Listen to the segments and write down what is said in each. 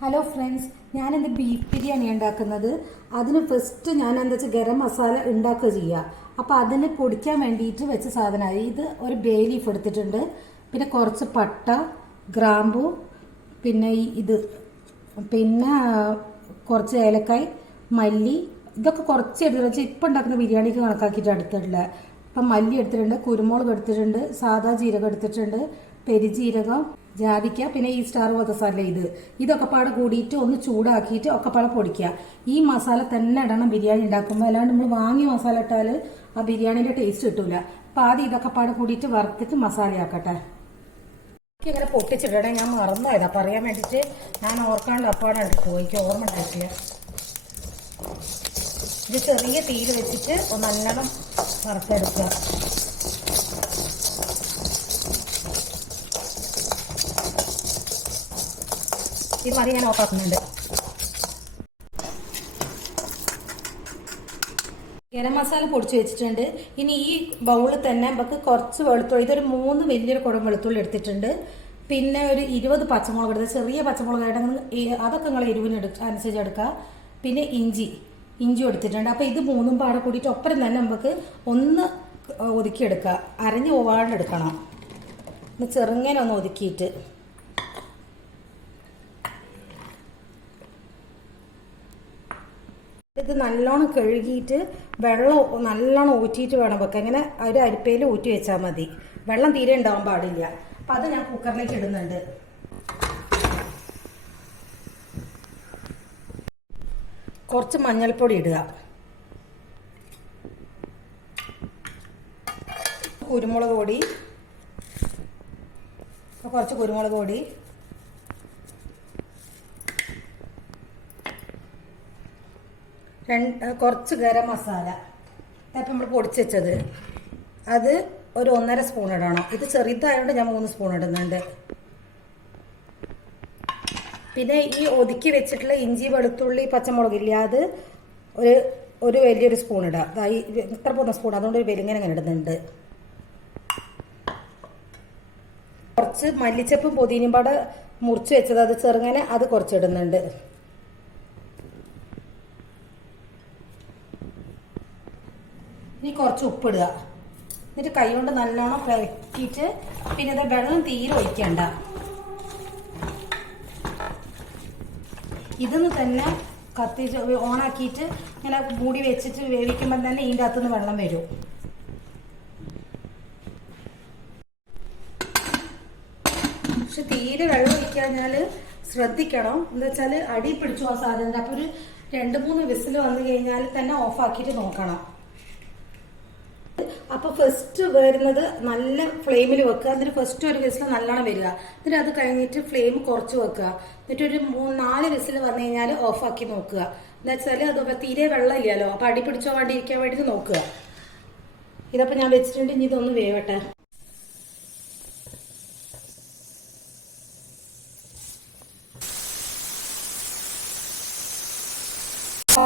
Hello friends ഞാനിന്ന് beef biryani ഉണ്ടാക്കുന്നത്. അതിന് ഫസ്റ്റ് ഞാൻ എന്താ വെച്ചാൽ ഗരം മസാല ഉണ്ടാക്കുക ചെയ്യുക അപ്പോൾ അതിന് പൊടിക്കാൻ വേണ്ടിയിട്ട് വെച്ച സാധനമായി ഇത് ഒരു ബേ ലീഫ് എടുത്തിട്ടുണ്ട്. പിന്നെ കുറച്ച് പട്ട ഗ്രാമ്പു പിന്നെ ഇത് പിന്നെ കുറച്ച് ഏലക്കായ് മല്ലി ഇതൊക്കെ കുറച്ച് എടുത്തിട്ട് വെച്ചാൽ ഇപ്പം ഉണ്ടാക്കുന്ന ബിരിയാണിക്ക് കണക്കാക്കിയിട്ട് എടുത്തിട്ടില്ല അപ്പം മല്ലി എടുത്തിട്ടുണ്ട് കുരുമുളക് എടുത്തിട്ടുണ്ട് സാദാ ജീരകം എടുത്തിട്ടുണ്ട് പെരിജീരകം ജാതിക്ക പിന്നെ ഈ സ്റ്റാർ മസാല ഇത്. ഇതൊക്കെ പാടെ കൂടിയിട്ട് ഒന്ന് ചൂടാക്കിയിട്ട് ഒക്കെ പാടെ പൊടിക്കുക ഈ മസാല തന്നെ ഇടണം ബിരിയാണി ഉണ്ടാക്കുമ്പോൾ അല്ലാണ്ട് നമ്മൾ വാങ്ങി മസാല ഇട്ടാൽ ആ ബിരിയാണിയുടെ ടേസ്റ്റ് കിട്ടൂല. അപ്പം ആദ്യം ഇതൊക്കെ പാടെ കൂടിയിട്ട് വറുത്തിട്ട് മസാലയാക്കട്ടെ എനിക്ക് ഇങ്ങനെ പൊട്ടിച്ചിടണേ ഞാൻ മറന്നുപോയതാ. പറയാൻ വേണ്ടിയിട്ട് ഞാൻ ഓർക്കാണ്ട് അപ്പാടെ എടുത്തു എനിക്ക് ഓർമ്മ ഉണ്ടായിട്ടില്ല. ഇത് ചെറിയ തീയിൽ വെച്ചിട്ട് ഒന്ന് നല്ലോണം വറുത്തെടുക്കുക. ഈ മതി ഞാൻ ഓഫാക്കുന്നുണ്ട് ഗരം മസാല പൊടിച്ച് വെച്ചിട്ടുണ്ട്. ഇനി ഈ ബൗളിൽ തന്നെ നമുക്ക് കുറച്ച് വെളുത്തുള്ളി ഇതൊരു മൂന്ന് വലിയൊരു കുടം വെളുത്തുള്ളി എടുത്തിട്ടുണ്ട്. പിന്നെ ഒരു ഇരുപത് പച്ചമുളക് എടുത്ത് ചെറിയ പച്ചമുളക് ആയിട്ടെങ്കിൽ അതൊക്കെ നിങ്ങൾ എരിവിന് അനുസരിച്ച് എടുക്കുക. പിന്നെ ഇഞ്ചി ഇഞ്ചി എടുത്തിട്ടുണ്ട്. അപ്പോൾ ഇത് മൂന്നും പാടെ കൂടിയിട്ട് ഒപ്പരം തന്നെ നമുക്ക് ഒന്ന് ഒതുക്കിയെടുക്കുക അരഞ്ഞ് പോവാണ്ട് എടുക്കണം ഒന്ന് ചെറുങ്ങനെ ഒന്ന് ഒതുക്കിയിട്ട്. ഇത് നല്ലോണം കഴുകിയിട്ട് വെള്ളം നല്ലോണം ഊറ്റിയിട്ട് വേണം വെക്കാൻ. ഇങ്ങനെ ഒരു അരിപ്പയിൽ ഊറ്റി വെച്ചാൽ മതി. വെള്ളം തീരെ ഉണ്ടാവാൻ പാടില്ല. അപ്പം അത് ഞാൻ കുക്കറിലേക്ക് ഇടുന്നുണ്ട്. കുറച്ച് മഞ്ഞൾപ്പൊടി ഇടുക. കുരുമുളക് പൊടി. കുറച്ച് കുരുമുളക് പൊടി. കുറച്ച് ഗരം മസാല. അപ്പം നമ്മൾ പൊടിച്ച് വെച്ചത്. അത് ഒരു ഒന്നര സ്പൂൺ ഇടണം. ഇത് ചെറുതായതുകൊണ്ട് ഞാൻ മൂന്ന് സ്പൂൺ ഇടുന്നുണ്ട്. പിന്നെ ഈ ഒതുക്കി വെച്ചിട്ടുള്ള ഇഞ്ചി വെളുത്തുള്ളി പച്ചമുളക് അത് ഒരു ഒരു വലിയൊരു സ്പൂൺ ഇടാം. അതായി ഇത്ര പോകുന്ന സ്പൂൺ അതുകൊണ്ട് ഒരു വെലിങ്ങനെ ഇങ്ങനെ ഇടുന്നുണ്ട്. കുറച്ച് മല്ലിച്ചപ്പും പുതിനയും പാടെ മുറിച്ച് വെച്ചത് അത് ചെറുങ്ങനെ അത് കുറച്ച് ഇനി കുറച്ച് ഉപ്പിടുക. എന്നിട്ട് കൈ കൊണ്ട് നല്ലോണം പ്രയറ്റിയിട്ട് പിന്നെ ഇത് വെള്ളം തീരെ ഒഴിക്കണ്ട. ഇതെന്ന് തന്നെ കത്തിച്ച് ഓണാക്കിയിട്ട് ഇങ്ങനെ മൂടി വെച്ചിട്ട് വേവിക്കുമ്പോൾ തന്നെ ഇതിന്റെ അകത്തുനിന്ന് വെള്ളം വരും. പക്ഷെ തീരെ വെള്ളം ഒഴിക്കാഞ്ഞാൽ ശ്രദ്ധിക്കണം. എന്താ വെച്ചാൽ അടി പിടിച്ചു ആ സാധനം അപ്പോൾ ഒരു രണ്ട് മൂന്ന് വിസിൽ വന്നു കഴിഞ്ഞാൽ തന്നെ ഓഫാക്കിയിട്ട് നോക്കണം. അപ്പൊ ഫസ്റ്റ് വരുന്നത് നല്ല ഫ്ലെയിമിൽ വെക്കുക. എന്നിട്ട് ഫസ്റ്റ് ഒരു വിസിൽ നല്ലോണം വരിക. എന്നിട്ട് അത് കഴിഞ്ഞിട്ട് ഫ്ലെയിം കുറച്ച് വെക്കുക. എന്നിട്ട് ഒരു മൂന്ന് നാല് വിസിൽ വന്നു കഴിഞ്ഞാൽ ഓഫാക്കി നോക്കുക. എന്ന് വെച്ചാൽ അത് തീരെ വെള്ളം ഇല്ലല്ലോ അപ്പൊ അടി പിടിച്ചോ വേണ്ടിയിരിക്കാൻ വേണ്ടിയിട്ട് നോക്കുക. ഇതപ്പോ ഞാൻ വെച്ചിട്ടുണ്ട്. ഇനി ഇതൊന്ന് വേവട്ടെ.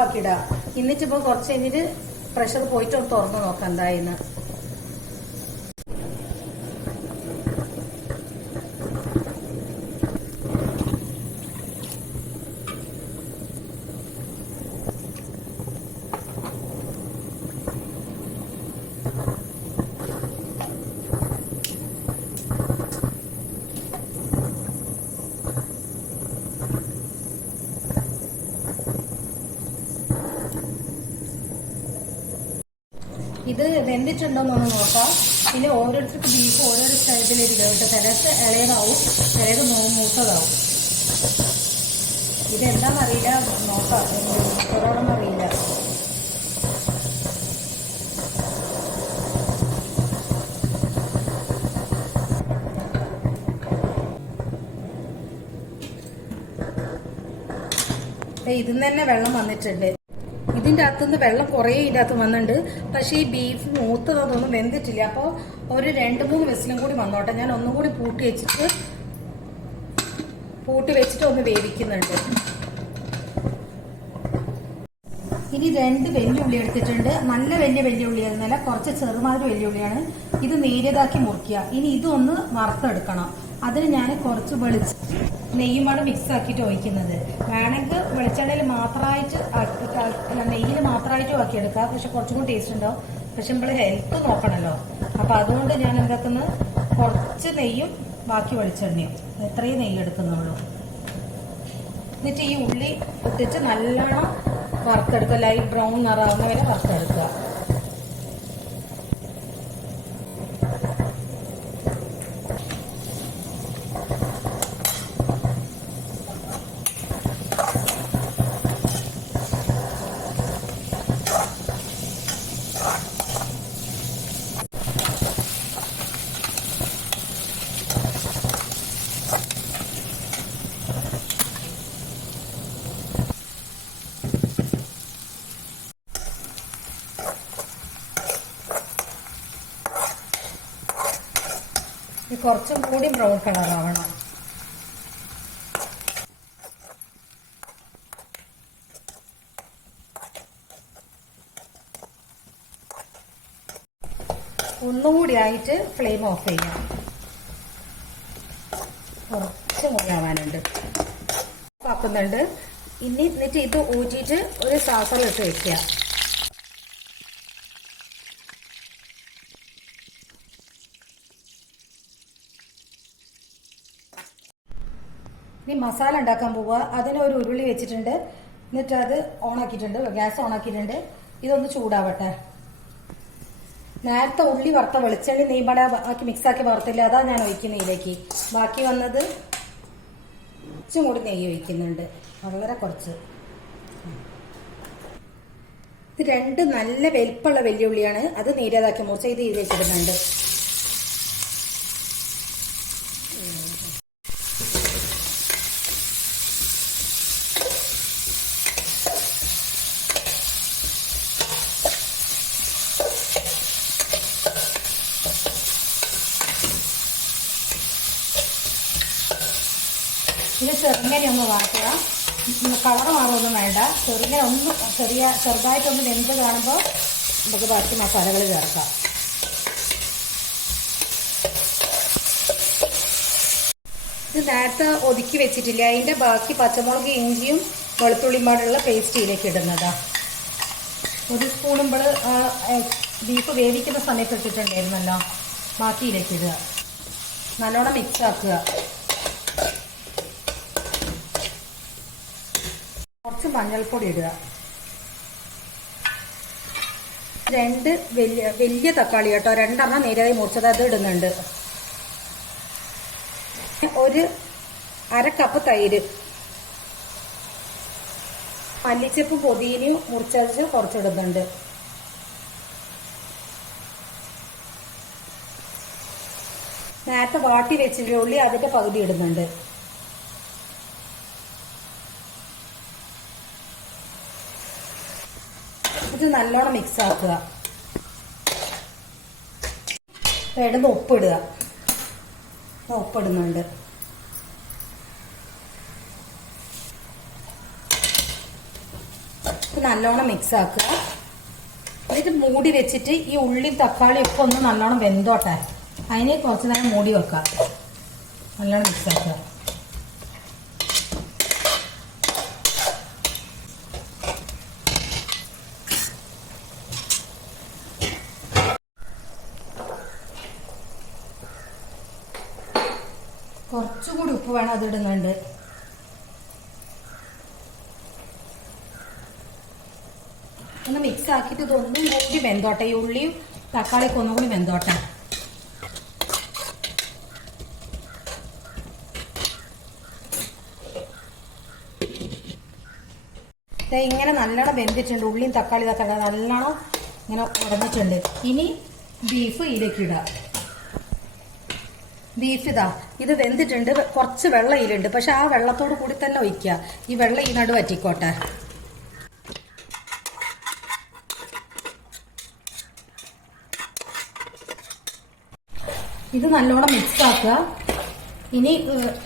ആക്കിടാ എന്നിട്ടിപ്പോ കുറച്ച് കഴിഞ്ഞിട്ട് പ്രഷർ പോയിട്ട് തുറന്ന് നോക്കാം. എന്തായിന്ന് ഇത് വെന്തിട്ടുണ്ടോന്നൊന്ന് നോക്കാം. പിന്നെ ഓരോരുത്തർക്ക് ബീഫ് ഓരോരോ സ്റ്റൈലിലിരിക്കും കേട്ടോ. തിരക്ക് ഇളയതാവും ചിലത് മൂത്തതാവും. ഇതെന്താണെന്നറിയില്ല നോക്കാം. ഒരാളെന്നറിയില്ല ഇതിന്ന് തന്നെ വെള്ളം വന്നിട്ടുണ്ട്. ഇതിന്റെ അകത്തുനിന്ന് വെള്ളം കുറേ ഇതിന്റെ അകത്ത് വന്നിട്ടുണ്ട്. പക്ഷേ ഈ ബീഫ് മൂത്തതൊന്നും വെന്തിട്ടില്ല. അപ്പോൾ ഒരു രണ്ട് മൂന്ന് വിസിലും കൂടി വന്നോട്ടെ. ഞാൻ ഒന്നും കൂടി പൂട്ടി വെച്ചിട്ട് പൂട്ടി വെച്ചിട്ട് ഒന്ന് വേവിക്കുന്നുണ്ട്. ഇനി രണ്ട് വെല്ലുള്ളി എടുത്തിട്ടുണ്ട്. നല്ല വലിയ വെല്ലുള്ളി എന്നല്ല കുറച്ച് ചെറുമാതിരി വെല്ലുള്ളിയാണ് ഇത് നേരിയതാക്കി മുറിക്കുക. ഇനി ഇതൊന്ന് വറുത്തെടുക്കണം. അതിന് ഞാൻ കുറച്ച് വെളിച്ച നെയ്യുമാണ് മിക്സ് ആക്കിയിട്ട് ഒഴിക്കുന്നത്. വേണമെങ്കിൽ വെളിച്ചെണ്ണയിൽ മാത്രമായിട്ട് നെയ്യിൽ മാത്രമായിട്ടും ആക്കിയെടുക്കാം. പക്ഷെ കുറച്ചും കൂടി ടേസ്റ്റ് ഉണ്ടാവും. പക്ഷെ നമ്മൾ ഹെൽത്ത് നോക്കണമല്ലോ അപ്പൊ അതുകൊണ്ട് ഞാൻ എന്താക്കുന്നത് കുറച്ച് നെയ്യും ബാക്കി വെളിച്ചെണ്ണയും. എത്രയും നെയ്യ് എടുക്കുന്നുള്ളൂ. എന്നിട്ട് ഈ ഉള്ളി ഇട്ടിട്ട് നല്ലോണം വറുത്തെടുക്കുക. ലൈറ്റ് ബ്രൗൺ നിറാവുന്ന വരെ വറുത്തെടുക്കുക. ഇത് കുറച്ചും കൂടി ബ്രൗൺ കളർ ആവണം. ഒന്നുകൂടി ആയിട്ട് ഫ്ലെയിം ഓഫ് ചെയ്യാം. കുറച്ച് മുറിയാവാനുണ്ട് ആക്കുന്നുണ്ട് ഇനി എന്നിട്ട് ഇത് ഊറ്റിയിട്ട് ഒരു സാസറിലിട്ട് വെക്കുക. ഇനി മസാല ഉണ്ടാക്കാൻ പോവുക. അതിന് ഒരു ഉരുളി വെച്ചിട്ടുണ്ട്. എന്നിട്ട് അത് ഓണാക്കിയിട്ടുണ്ട്. ഗ്യാസ് ഓണാക്കിയിട്ടുണ്ട്. ഇതൊന്ന് ചൂടാവട്ടെ. നേരത്തെ ഉള്ളി വറുത്ത വെളിച്ചെണ്ണി നെയ്മട ബാക്കി മിക്സ് ആക്കി വറുത്തില്ല. അതാ ഞാൻ ഒഴിക്കുന്ന ഇതിലേക്ക് ബാക്കി വന്നത് കുറച്ചും കൂടി നെയ്യ് ഒഴിക്കുന്നുണ്ട്. വളരെ കുറച്ച്. ഇത് രണ്ട് നല്ല വലിപ്പമുള്ള വെല്ലുള്ളിയാണ് അത് നീരതാക്കി മുറിച്ച് ഇത് ഇതിലേക്ക് ഇടുന്നുണ്ട്. ഇത് ചെറുങ്ങനെ ഒന്ന് വാട്ടുക കളർ മാറുമൊന്നും വേണ്ട. ചെറുങ്ങനെ ഒന്ന് ചെറിയ ചെറുതായിട്ടൊന്ന് വെന്ത് കാണുമ്പോൾ നമുക്ക് ബാക്കി മസാലകൾ ചേർക്കാം. ഇത് നേരത്തെ ഒതുക്കി വെച്ചിട്ടില്ല? അതിന്റെ ബാക്കി പച്ചമുളക് ഇഞ്ചിയും വെളുത്തുള്ളിയും പാടുള്ള പേസ്റ്റിയിലേക്ക് ഇടുന്നതാ. ഒരു സ്പൂണും ഇപ്പോൾ ബീഫ് വേവിക്കുന്ന സമയത്ത് ഇട്ടിട്ടുണ്ടായിരുന്നല്ലോ. ബാക്കിയിലേക്ക് ഇടുക. നല്ലോണം മിക്സ് ആക്കുക. കുറച്ച് മഞ്ഞൾപ്പൊടി ഇടുക. രണ്ട് വലിയ വലിയ തക്കാളി കേട്ടോ. രണ്ടെണ്ണം നേരായി മുറിച്ചത് അത് ഇടുന്നുണ്ട്. ഒരു അര കപ്പ് തൈര്. മല്ലിച്ചപ്പ് പൊതിനയും മുറിച്ചരച്ച് കുറച്ചിടുന്നുണ്ട്. നേരത്തെ വാട്ടി വെച്ചിട്ടുള്ളി അതിന്റെ പകുതി ഇടുന്നുണ്ട്. ഇത് നല്ലോണം മിക്സ് ആക്കുക. വേണ്ടത് ഉപ്പിടുക. ഉപ്പിടുന്നുണ്ട്. നല്ലോണം മിക്സ് ആക്കുക. എന്നിട്ട് മൂടി വെച്ചിട്ട് ഈ ഉള്ളിയും തക്കാളിയും ഒക്കെ ഒന്ന് നല്ലോണം വെന്തോട്ടെ. അതിനെ കുറച്ച് നേരം മൂടി വെക്കാം നല്ലോണം മിക്സ് ആക്കുക കുറച്ചുകൂടി വേണം അത് ഇടുന്നുണ്ട്. ഒന്ന് മിക്സ് ആക്കിയിട്ട് ഇതൊന്നും കൂടി വെന്തോട്ടെ. ഈ ഉള്ളിയും തക്കാളിയൊക്കെ ഒന്നും കൂടി വെന്തോട്ടെ. ഇങ്ങനെ നല്ലോണം വെന്തിട്ടുണ്ട്. ഉള്ളിയും തക്കാളി തക്കാളി നല്ലോണം ഇങ്ങനെ ഉടഞ്ഞിട്ടുണ്ട്. ഇനി ബീഫ് ഇതിലേക്ക് ഇടാം. ബീഫ് ഇതാ. ഇത് വെന്തിട്ടുണ്ട്. കുറച്ച് വെള്ളം ഇതിലുണ്ട്. പക്ഷെ ആ വെള്ളത്തോട് കൂടി തന്നെ ഒഴിക്കുക. ഈ വെള്ളം ഈ നടു വറ്റിക്കോട്ടെ. ഇത് നല്ലോണം മിക്സ് ആക്കുക. ഇനി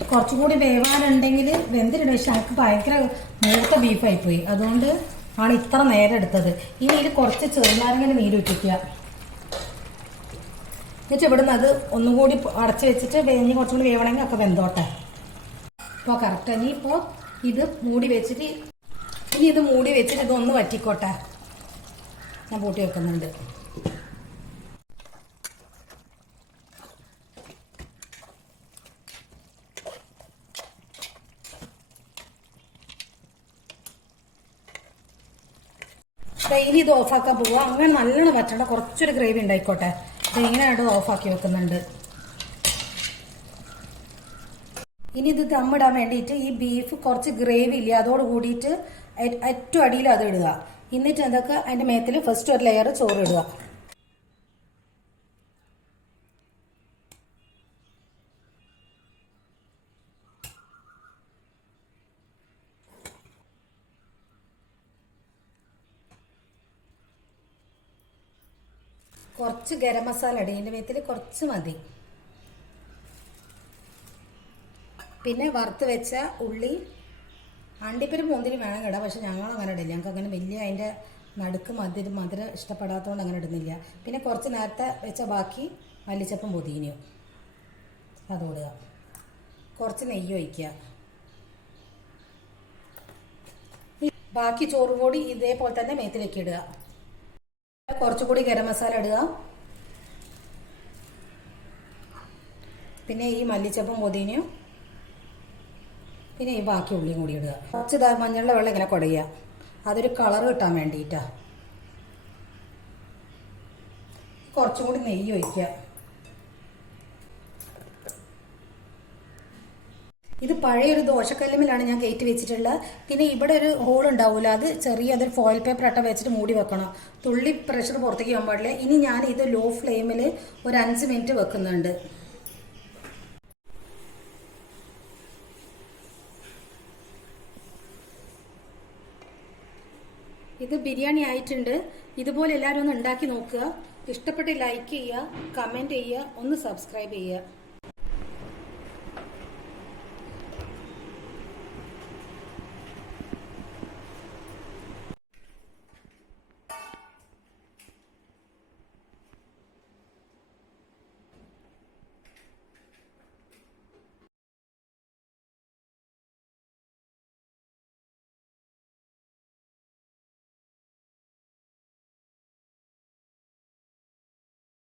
കുറച്ചും കൂടി വേവാനുണ്ടെങ്കിൽ വെന്തിട്ടുണ്ട്. പക്ഷെ എനിക്ക് ഭയങ്കര മൂത്ത ബീഫായി പോയി അതുകൊണ്ട് ആണ് ഇത്ര നേരം എടുത്തത്. ഇനി ഇതിൽ കുറച്ച് ചെറുനാരങ്ങനെ നീരൊറ്റിക്കുക എന്നിട്ട് ഇവിടുന്ന് അത് ഒന്നും കൂടി അടച്ച് വെച്ചിട്ട് വേഞ്ഞ് കുറച്ചും കൂടി വേവണമെങ്കിൽ ഒക്കെ വെന്തോട്ടെ. ഇപ്പോൾ കറക്റ്റ് ഇനി ഇപ്പോൾ ഇത് മൂടി വെച്ചിട്ട് ഇനി ഇത് മൂടി വെച്ചിട്ട് ഇതൊന്ന് വറ്റിക്കോട്ടെ. ഞാൻ പൂട്ടി വെക്കുന്നുണ്ട്. ഇനി ഇത് ഓഫാക്കാൻ പോവുക അങ്ങനെ നല്ലോണം വറ്റണ്ട. കുറച്ചൊരു ഗ്രേവി ഉണ്ടായിക്കോട്ടെ. ഇത് ഇങ്ങനെയായിട്ട് ഓഫാക്കി വെക്കുന്നുണ്ട്. ഇനി ഇത് ദമ്മിടാൻ വേണ്ടിയിട്ട് ഈ ബീഫ് കുറച്ച് ഗ്രേവി ഇല്ല അതോട് കൂടിയിട്ട് ഏറ്റവും അടിയിൽ അത് ഇടുക. എന്നിട്ട് എന്തൊക്കെ? അതിന്റെ മേത്തിൽ ഫസ്റ്റ് ഒരു ലെയർ ചോറ് ഇടുക. കുറച്ച് ഗരം മസാല ഇടും. ഇതിന്റെ മേത്തിൽ കുറച്ച് മതി. പിന്നെ വറുത്ത് വെച്ച ഉള്ളി. അണ്ടിപ്പരി മുന്തിരി വേണം ഇടാം പക്ഷെ ഞങ്ങൾ അങ്ങനെ ഇടില്ല. ഞങ്ങൾക്ക് അങ്ങനെ വലിയ അതിന്റെ നടുക്ക് മധുരം മധുരം ഇഷ്ടപ്പെടാത്തതുകൊണ്ട് അങ്ങനെ ഇടുന്നില്ല. പിന്നെ കുറച്ച് നേരത്തെ വെച്ച ബാക്കി മല്ലിച്ചപ്പും പുതിനയും. അതോടുക കുറച്ച് നെയ്യ് ഒഴിക്കുക. ബാക്കി ചോറ് കൂടി ഇതേപോലെ തന്നെ മേത്തിലേക്ക് ഇടുക. കുറച്ചുകൂടി ഗരം മസാല ഇടുക. പിന്നെ ഈ മല്ലിച്ചപ്പും പൊതിനയും. പിന്നെ ഈ ബാക്കി ഉള്ളിയും കൂടി ഇടുക. കുറച്ച് മഞ്ഞളിലെ വെള്ളം ഇങ്ങനെ കുടയുക. അതൊരു കളർ കിട്ടാൻ വേണ്ടിയിട്ടാ. കുറച്ചും കൂടി നെയ്യ് ഒഴിക്കുക. ഇത് പഴയൊരു ദോശക്കല്ലുമിലാണ് ഞാൻ കയറ്റി വെച്ചിട്ടുള്ളത്. പിന്നെ ഇവിടെ ഒരു ഹോൾ ഉണ്ടാവില്ല അത് ചെറിയ അതൊരു ഫോയിൽ പേപ്പർ അട്ട വെച്ചിട്ട് മൂടി വെക്കണം. തുള്ളി പ്രഷർ പുറത്തേക്ക് പോകാൻ പാടില്ല. ഇനി ഞാൻ ഇത് ലോ ഫ്ലെയിമിൽ ഒരു അഞ്ച് മിനിറ്റ് വെക്കുന്നുണ്ട്. ഇത് ബിരിയാണി ആയിട്ടുണ്ട്. ഇതുപോലെ എല്ലാവരും ഒന്ന് ഉണ്ടാക്കി നോക്കുക. ഇഷ്ടപ്പെട്ട് ലൈക്ക് ചെയ്യുക കമന്റ് ചെയ്യുക ഒന്ന് സബ്സ്ക്രൈബ് ചെയ്യുക.